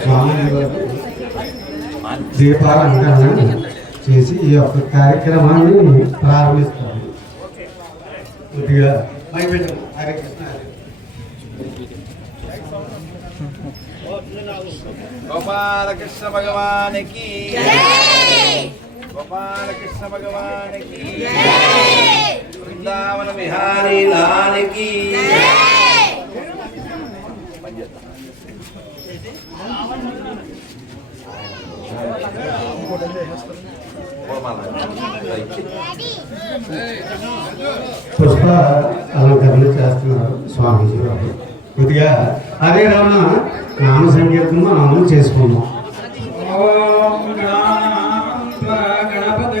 స్వామి దీపాలంకరణ చేసి ఈ యొక్క కార్యక్రమాన్ని ప్రారంభిస్తాము కొద్దిగా భయపెట్టము. హరే కృష్ణ హరే గోపాలకృష్ణ భగవానికి గోపాలకృష్ణ భగవానికి బృందావన విహారీ లానికి పుష్ప అలంకరణ చేస్తున్నారు స్వామీజీ గారు. కొద్దిగా అదే రమణ నామ సంకీర్తనం మనం అమలు చేసుకుందాం గణపతి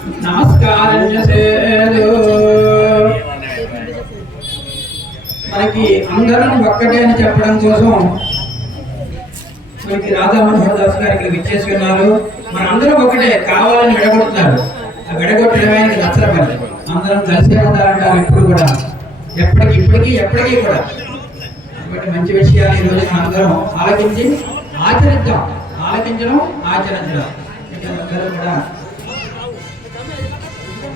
నమస్కారం మనకి అందరం ఒక్కటే అని చెప్పడం కోసం మనకి రాధా మనోహర్ దాస్ గారు ఇక్కడ విచ్చేసుకున్నారు. మన అందరం ఒకటే కావాలని విడగొడుతున్నారు. ఆ విడగొట్టడమే ఆయనకి నచ్చడం అందరం కలిసే ఉండాలంటారు ఇప్పుడు కూడా. ఎప్పటికి ఇప్పటికీ ఎప్పటికీ కూడా. కాబట్టి మంచి విషయాలు ఈ రోజు మనం అందరం ఆలోచించి ఆచరిద్దాం. ఆలోచించడం ఆచరించడం. ఇక అందరం కూడా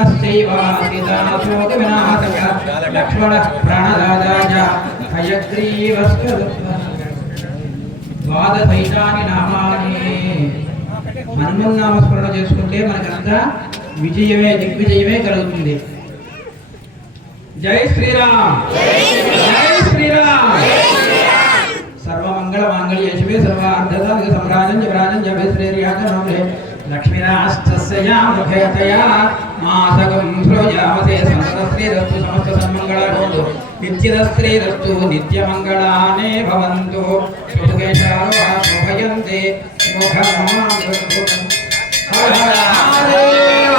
ఉదధిక్రమణశ్చైవ లక్ష్మణ హయగ్రీవస్క ద్వాదశైతాని చేసుకుంటే మనకంతా విజయమే దిగ్విజయమే కలుగుతుంది జై శ్రీరామ్ జై శ్రీరామ్ సర్వమంగళ మాంగళ్య సర్వార్థ సర్వార్థదాగ సంరాజం జవరాజం జవే లక్ష్మీనాస్తస్య ముఖేతయా మాసగం శ్రోయామసే సంతత శ్రీరస్తు సమస్త సన్మంగళ భవంతు నిత్యద శ్రీరస్తు నిత్యమంగళానే భవంతు శోభయంతే ముఖం హర హర మహాదేవ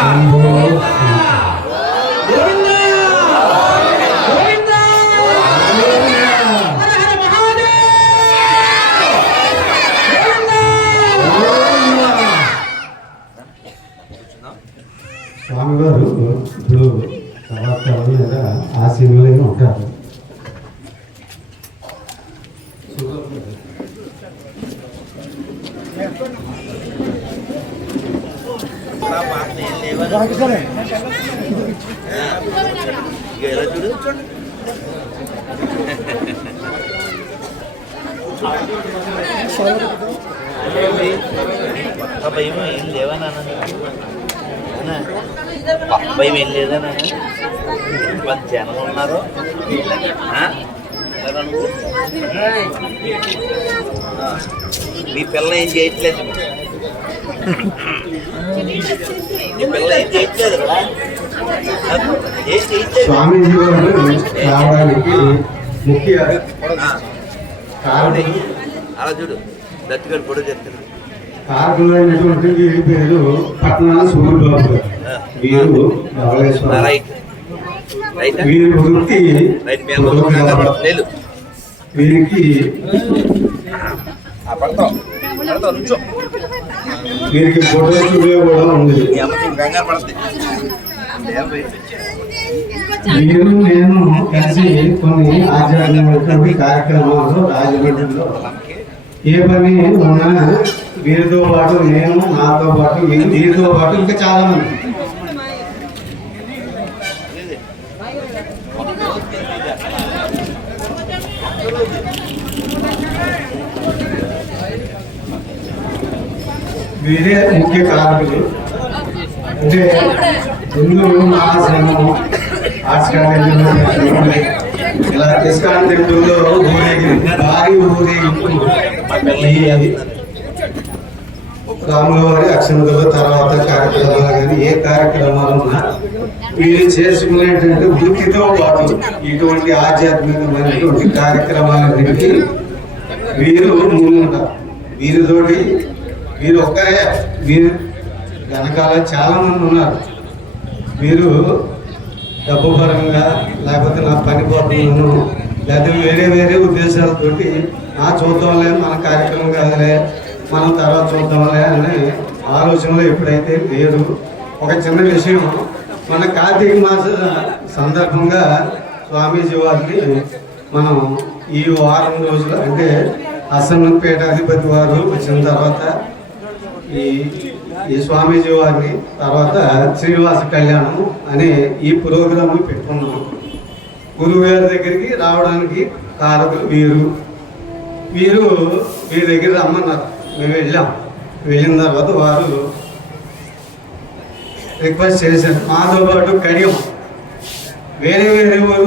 గోవింద గోవింద హర హర మహాదేవ స్వామివారు ఇప్పుడు తర్వాత మీద ఆశీనులుగా ఉంటారు ఎలా చూడు కొత్త భయం ఏం లేవా నాన్న భయం ఏం లేదా నాన్న జనం ఉన్నారు మీ పిల్ల ఏం చేయట్లేదు. స్వామీజీ వారు రావడానికి ముఖ్య. కారణం అలా చూడు దత్తుగాడు ఫోటో చేస్తాడు కారకులైనటువంటి వీరి పేరు పట్నాల సూర్యబాబు గారు వీరు ధవళేశ్వర వీరి వృత్తి వీరికి వీరికి ఫోటో స్టూడియో కూడా ఉంది. మీరు నేను కలిసి కొన్ని ఆధ్యాత్మికమైనటువంటి కార్యక్రమాలు రాజమండ్రిలో ఏ పని ఉన్నా వీరితో పాటు నేను నాతో పాటు వీరు వీరితో పాటు ఇంకా చాలా మంది వీరే ముఖ్య కారకులు అంటే ముందు మహాశ్రమం ఆర్ట్స్ కాలేజీలో ఇలా ఇస్కాన్ టెంపుల్లో ఊరేగింపు భారీ ఊరేగింపు రాములవారి రాముల తర్వాత కార్యక్రమాలు కానీ ఏ కార్యక్రమాలు ఉన్నా వీరు చేసుకునేటువంటి వృత్తితో పాటు ఇటువంటి ఆధ్యాత్మికమైనటువంటి కార్యక్రమాలన్నిటికీ వీరు ముందుంటారు. వీరితోటి మీరు ఒక్కరే మీరు వెనకాల చాలా మంది ఉన్నారు. వీరు డబ్బు పరంగా లేకపోతే నా పని పోతున్నాను లేకపోతే వేరే వేరే ఉద్దేశాలతోటి నా చూద్దాంలే మన కార్యక్రమం కాదులే మనం తర్వాత చూద్దాంలే అనే ఆలోచనలో ఎప్పుడైతే లేరు ఒక చిన్న విషయం మన కార్తీక మాస సందర్భంగా స్వామీజీ వారిని మనం ఈ వారం రోజులు అంటే అసన్నం పీఠాధిపతి వారు వచ్చిన తర్వాత ఈ ఈ స్వామీజీ వారిని తర్వాత శ్రీనివాస కళ్యాణం అనే ఈ ప్రోగ్రాము పెట్టుకున్నాం. గురువు గారి దగ్గరికి రావడానికి కారకులు వీరు. వీరు మీ దగ్గర రమ్మన్నారు. మేము వెళ్ళాం. వెళ్ళిన తర్వాత వారు రిక్వెస్ట్ చేశారు. మాతో పాటు కడియం. వేరే వేరే ఊరు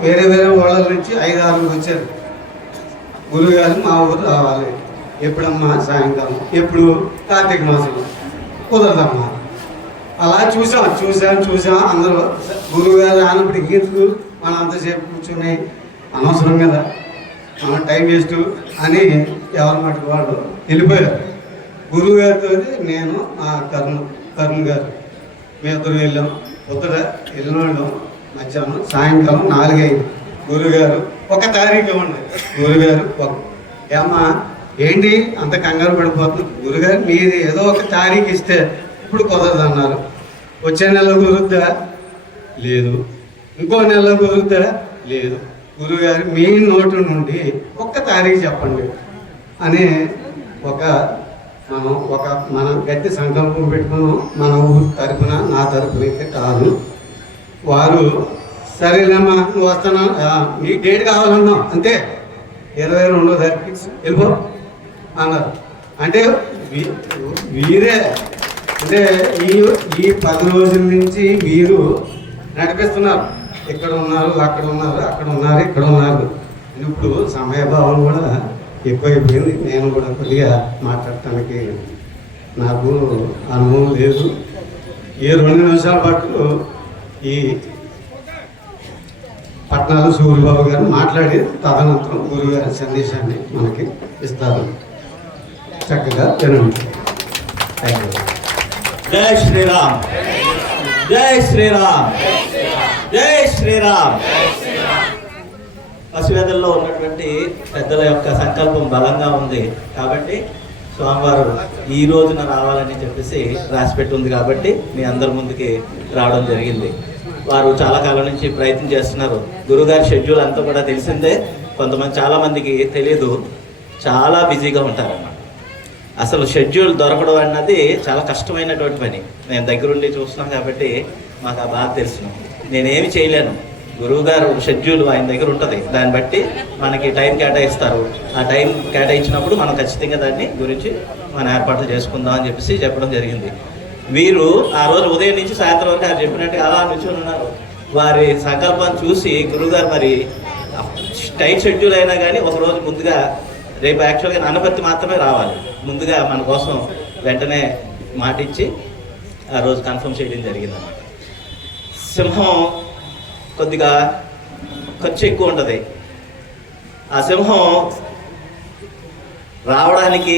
వేరే వేరే వాళ్ళ నుంచి ఐదు ఆరు వచ్చారు. గురువుగారు మా ఊరు రావాలి. ఎప్పుడమ్మా సాయంకాలం? ఎప్పుడు? కార్తీక మాసంలో కుదరదమ్మా. అలా చూసాం చూసాం చూసాం. అందరూ గురువుగారు రానప్పుడు ఇంకెందుకు మనం అంతసేపు కూర్చుని అనవసరం కదా? మన టైం వేస్ట్ అని ఎవరి మటుకు వాళ్ళు వెళ్ళిపోయారు. గురువు గారితో నేను ఆ కరుణ కరుణ్ గారు. మేము ఇద్దరు వెళ్ళాం. పొద్దుట వెళ్ళిన వాళ్ళం. మధ్యాహ్నం సాయంకాలం నాలుగైదు. గురుగారు ఒక తారీఖు ఇవ్వండి. గురుగారు ఒక ఏమ్మా ఏంటి? అంత కంగారు పడిపోతుంది గురుగారు మీరు ఏదో ఒక తారీఖు ఇస్తే ఇప్పుడు కుదరదు అన్నారు వచ్చే నెల కుదురుద్దా? లేదు. ఇంకో నెల కుదురుద్దా? లేదు. గురుగారు మీ నోటు నుండి ఒక్క తారీఖు చెప్పండి అని ఒక మనం ఒక మనం గట్టి సంకల్పం పెట్టుకున్నాం. మన ఊరు తరపున నా తరపున అయితే కాదు. వారు సరేనమ్మా నువ్వు వస్తానా? ఆ, నీ డేట్ కావాలన్నావు అంతే. ఇరవై రెండో తారీఖు వెళ్ళిపో. అన్నారు. అంటే వీ- వీరే అంటే ఈ ఈ పది రోజుల నుంచి వీరు నడిపిస్తున్నారు. ఇక్కడ ఉన్నారు అక్కడ ఉన్నారు అక్కడ ఉన్నారు ఇక్కడ ఉన్నారు. ఇప్పుడు సమయభావం కూడా ఎక్కువైపోయింది. నేను కూడా కొద్దిగా మాట్లాడటానికి నాకు అనుభవం లేదు. ఈ రెండు నిమిషాల పాటు ఈ పట్నాలు సూర్యబాబు గారు మాట్లాడి తదనంతరం గురువు గారి సందేశాన్ని మనకి ఇస్తారు. చక్కగా వినండి థ్యాంక్ యూ జై శ్రీరామ్. జై శ్రీరామ్. జై శ్రీరామ్. పసివేదల్లో ఉన్నటువంటి పెద్దల యొక్క సంకల్పం బలంగా ఉంది కాబట్టి స్వామివారు ఈ రోజున రావాలని చెప్పేసి రాసిపెట్టి ఉంది కాబట్టి మీ అందరి ముందుకి రావడం జరిగింది. వారు చాలా కాలం నుంచి ప్రయత్నం చేస్తున్నారు. గురుగారి షెడ్యూల్ అంతా కూడా తెలిసిందే. కొంతమంది చాలామందికి తెలియదు చాలా బిజీగా ఉంటారన్నమాట. అసలు షెడ్యూల్ దొరకడం అన్నది చాలా కష్టమైనటువంటి పని. నేను దగ్గరుండి చూస్తున్నాను కాబట్టి మాకు ఆ బాధ తెలుసు. నేనేమి చేయలేను. గురువు గారు షెడ్యూల్ ఆయన దగ్గర ఉంటుంది. దాన్ని బట్టి మనకి టైం కేటాయిస్తారు. ఆ టైం కేటాయించినప్పుడు మనం ఖచ్చితంగా దాన్ని గురించి మనం ఏర్పాట్లు చేసుకుందాం అని చెప్పేసి చెప్పడం జరిగింది. వీరు ఆ రోజు ఉదయం నుంచి సాయంత్రం వరకు ఆయన చెప్పినట్టుగా అలా నిల్చొని ఉన్నారు. వారి సంకల్పాన్ని చూసి గురువుగారు మరి టైట్ షెడ్యూల్ అయినా కానీ ఒక రోజు ముందుగా రేపు యాక్చువల్గా అనపత్తి మాత్రమే రావాలి. ముందుగా మన కోసం వెంటనే మాట ఇచ్చి ఆ రోజు కన్ఫర్మ్ చేయడం జరిగింది అన్నమాట సింహం కొద్దిగా ఖర్చు ఎక్కువ ఉంటుంది. ఆ సింహం రావడానికి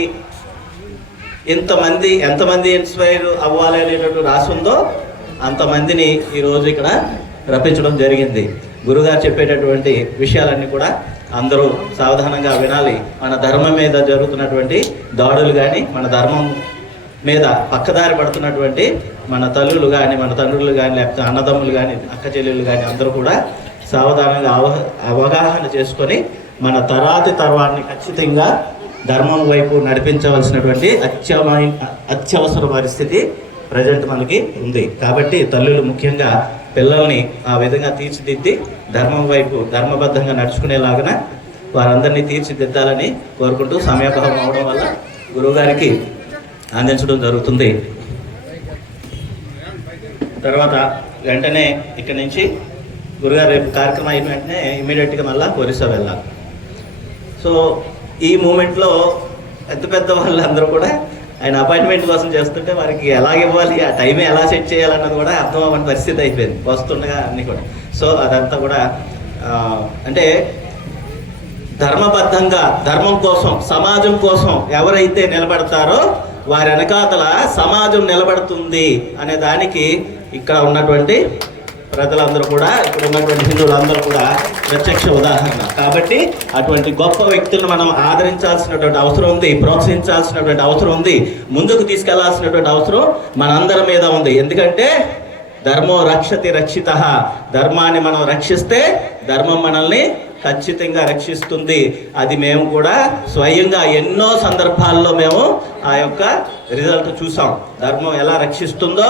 ఇంతమంది ఎంతమంది ఇన్స్పైర్ అవ్వాలి అనేటట్టు రాసి ఉందో అంతమందిని ఈరోజు ఇక్కడ రప్పించడం జరిగింది. గురుగారు చెప్పేటటువంటి విషయాలన్నీ కూడా అందరూ సావధానంగా వినాలి. మన ధర్మం మీద జరుగుతున్నటువంటి దాడులు కానీ మన ధర్మం మీద పక్కదారి పడుతున్నటువంటి మన తల్లులు కానీ మన తండ్రులు కానీ లేకపోతే అన్నదమ్ములు కానీ అక్క చెల్లెళ్ళు కానీ అందరూ కూడా సావధానంగా అవ అవగాహన చేసుకొని మన తరాతి తర్వాన్ని ఖచ్చితంగా ధర్మం వైపు నడిపించవలసినటువంటి అత్యమైన అత్యవసర పరిస్థితి ప్రజెంట్ మనకి ఉంది. కాబట్టి తల్లులు ముఖ్యంగా పిల్లల్ని ఆ విధంగా తీర్చిదిద్ది ధర్మం వైపు ధర్మబద్ధంగా నడుచుకునేలాగా వారందరినీ తీర్చిదిద్దాలని కోరుకుంటూ సమయాభావం అవడం వల్ల గురువుగారికి అందించడం జరుగుతుంది. తర్వాత వెంటనే ఇక్కడి నుంచి గురుగారు రేపు కార్యక్రమం అయిన వెంటనే ఇమీడియట్గా మళ్ళీ ఒరిస్సా వెళ్ళాలి. సో ఈ మూమెంట్లో పెద్ద పెద్ద వాళ్ళందరూ కూడా ఆయన అపాయింట్మెంట్ కోసం చేస్తుంటే వారికి ఎలా ఇవ్వాలి ఆ టైం ఎలా సెట్ చేయాలన్నది కూడా అర్థం అవ్వని పరిస్థితి అయిపోయింది. వస్తుండగా అన్నీ కూడా. సో అదంతా కూడా అంటే ధర్మబద్ధంగా ధర్మం కోసం సమాజం కోసం ఎవరైతే నిలబడతారో వారి వెనకాతల సమాజం నిలబడుతుంది అనే దానికి ఇక్కడ ఉన్నటువంటి ప్రజలందరూ కూడా ఇక్కడ ఉన్నటువంటి హిందువులందరూ కూడా ప్రత్యక్ష ఉదాహరణ. కాబట్టి అటువంటి గొప్ప వ్యక్తులను మనం ఆదరించాల్సినటువంటి అవసరం ఉంది ప్రోత్సహించాల్సినటువంటి అవసరం ఉంది ముందుకు తీసుకెళ్ళాల్సినటువంటి అవసరం మనందరి మీద ఉంది. ఎందుకంటే ధర్మో రక్షతి రక్షిత ధర్మాన్ని మనం రక్షిస్తే ధర్మం మనల్ని ఖచ్చితంగా రక్షిస్తుంది. అది మేము కూడా స్వయంగా ఎన్నో సందర్భాల్లో మేము ఆ యొక్క రిజల్ట్ చూసాం. ధర్మం ఎలా రక్షిస్తుందో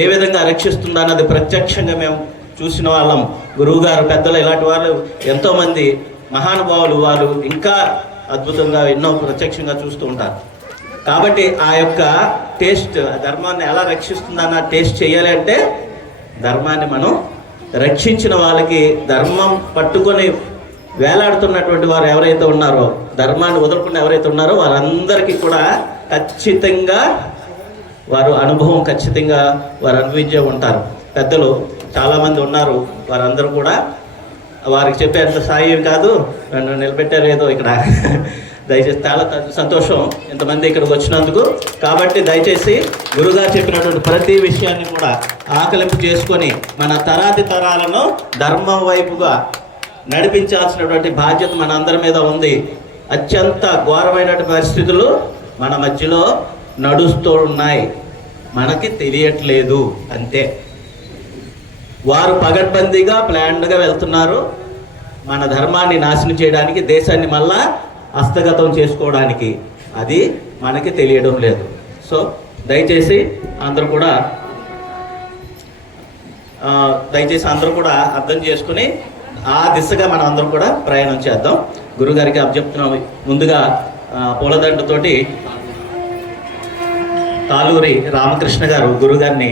ఏ విధంగా రక్షిస్తుందో అన్నది ప్రత్యక్షంగా మేము చూసిన వాళ్ళం. గురువుగారు పెద్దలు ఇలాంటి వాళ్ళు ఎంతోమంది మహానుభావులు వాళ్ళు ఇంకా అద్భుతంగా ఎన్నో ప్రత్యక్షంగా చూస్తూ ఉంటారు. కాబట్టి ఆ యొక్క టేస్ట్ ధర్మాన్ని ఎలా రక్షిస్తుందన్న టేస్ట్ చేయాలి అంటే ధర్మాన్ని మనం రక్షించిన వాళ్ళకి ధర్మం పట్టుకొని వేలాడుతున్నటువంటి వారు ఎవరైతే ఉన్నారో ధర్మాన్ని వదులుకున్న ఎవరైతే ఉన్నారో వారందరికీ కూడా ఖచ్చితంగా వారు అనుభవం ఖచ్చితంగా వారు అనుభవించే ఉంటారు. పెద్దలు చాలామంది ఉన్నారు వారందరూ కూడా వారికి చెప్పేంత సాయం కాదు నన్ను నిలబెట్టారు ఏదో ఇక్కడ. దయచేసి చాలా సంతోషం ఇంతమంది ఇక్కడికి వచ్చినందుకు. కాబట్టి దయచేసి గురుగారు చెప్పినటువంటి ప్రతి విషయాన్ని కూడా ఆకలింపు చేసుకొని మన తరాతి తరాలను ధర్మం వైపుగా నడిపించాల్సినటువంటి బాధ్యత మన అందరి మీద ఉంది. అత్యంత ఘోరమైనటువంటి పరిస్థితులు మన మధ్యలో నడుస్తూ ఉన్నాయి. మనకి తెలియట్లేదు అంతే. వారు పగడ్బందీగా ప్లాన్డ్గా వెళ్తున్నారు. మన ధర్మాన్ని నాశనం చేయడానికి దేశాన్ని మళ్ళా హస్తగతం చేసుకోవడానికి. అది మనకి తెలియడం లేదు. సో దయచేసి అందరూ కూడా దయచేసి అందరూ కూడా అర్థం చేసుకుని ఆ దిశగా మనం అందరం కూడా ప్రయాణం చేద్దాం. గురుగారికి అభ్యర్థన ముందుగా పూలదండతోటి తాలూరి రామకృష్ణ గారు గురుగారిని